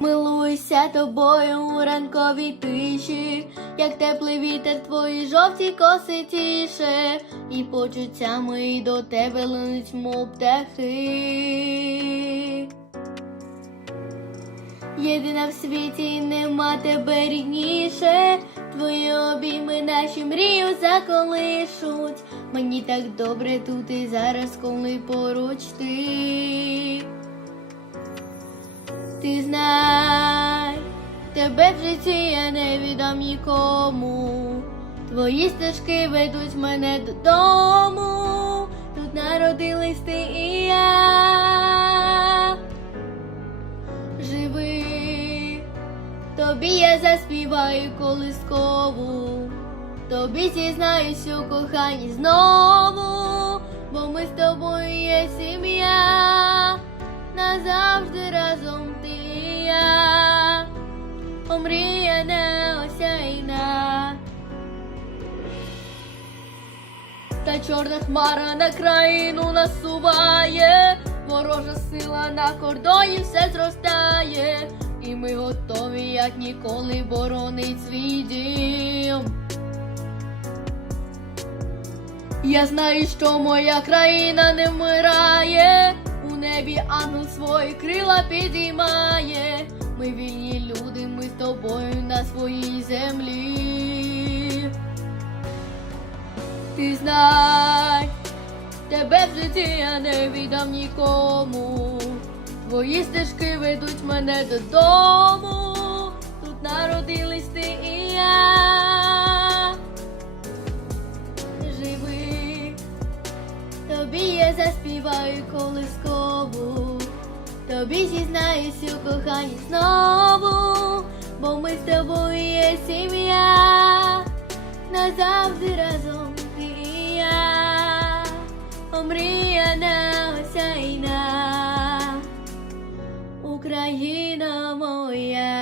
Милуйся тобою у ранковій тиші, як теплий вітер твої жовті коси тіше, і почуттями до тебе линуть мов птахи. Єдина в світі нема тебе рідніше твої обійми наші мрію заколишуть. Мені так добре тут і зараз, коли поруч ти. Ти знай, тебе в житті я не віддам нікому. Твої стежки ведуть мене додому. Тут народились ти і я. Тобі я заспіваю колискову. Тобі зізнаюсь у коханні знову, бо ми з тобою є сім'я назавжди разом ти і я, омріяна осяйна. Та чорна хмара на країну насуває, ворожа сила на кордоні все зростає, і ми готові, як ніколи, боронить свій дім. Я знаю, що моя країна не вмирає, у небі ангел свої крила підіймає. Ми вільні люди, ми з тобою на своїй землі. Ти знай, тебе в житті я не віддам нікому. Твої стежки ведуть мене додому. Тут народились ти і я. Живи, тобі я заспіваю колискову, тобі зізнаюсь у коханні знову, бо ми з тобою є сім'я, назавжди разом ফুরাইয়ে নাময়া